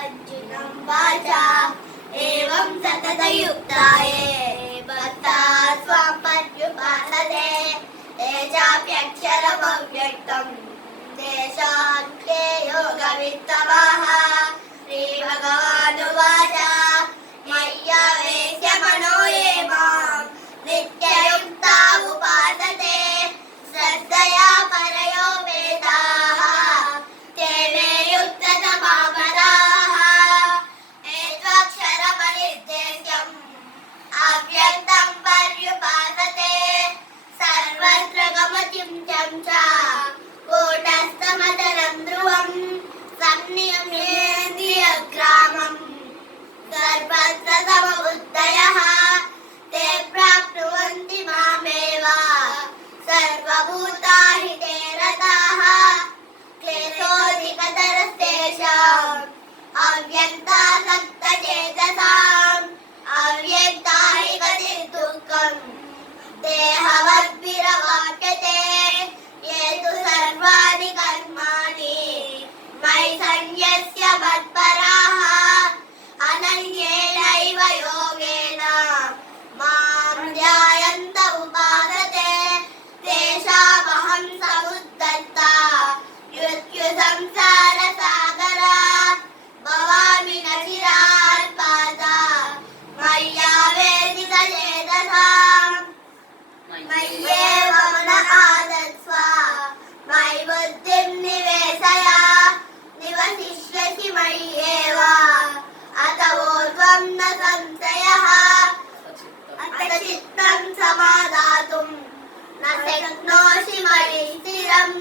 अर्जुनं वाचा एवं सततयुक्ताये भक्ता स्वां पर्युपासते तेजाप्यक्षरमव्यक्तं तेषां योगवित्तमः श्रीभगवानुवाच मय्यावेश्य मनो ये मां नित्ययुक्ता उपासते श्रद्धया परयो वेदाः ते मे युक्ततमा पराः एत्वक्षरमनिर्देश्यम् अव्यक्तं पर्युपासते सर्वत्र गमचिन्त्यं च कूटस्थमचलं ध्रुवं संनियम्येन्द्रियग्रामम् सर्वत्र समबुद्धयः ते प्राप्नुवन्ति मामेव सर्वभूताहिते रताः क्लेशोऽधिकतरस्तेषाम् अव्यक्तासक्तचेतसाम् अव्यक्ता हि गतिर्दुःखम् देहवद्भिरवाप्यते ये तु सर्वाणि कर्माणि मयि सन्न्यस्य मत्पराः अनन्येनैव योगेन मां ध्यायन्त उपासते तेषामहं समुद्धर्ता मृत्युसंसारसागरा भवामि न चिरात्पादा मय्यावेदितचेतसाम् मय्येव मनः आदत्स्व मयि बुद्धिं निवेशय निवसिष्यसि मय्येव अत ऊर्ध्वं न संशयः अत चित्तं समादातुं न शक्नोषि मयि स्थिरम्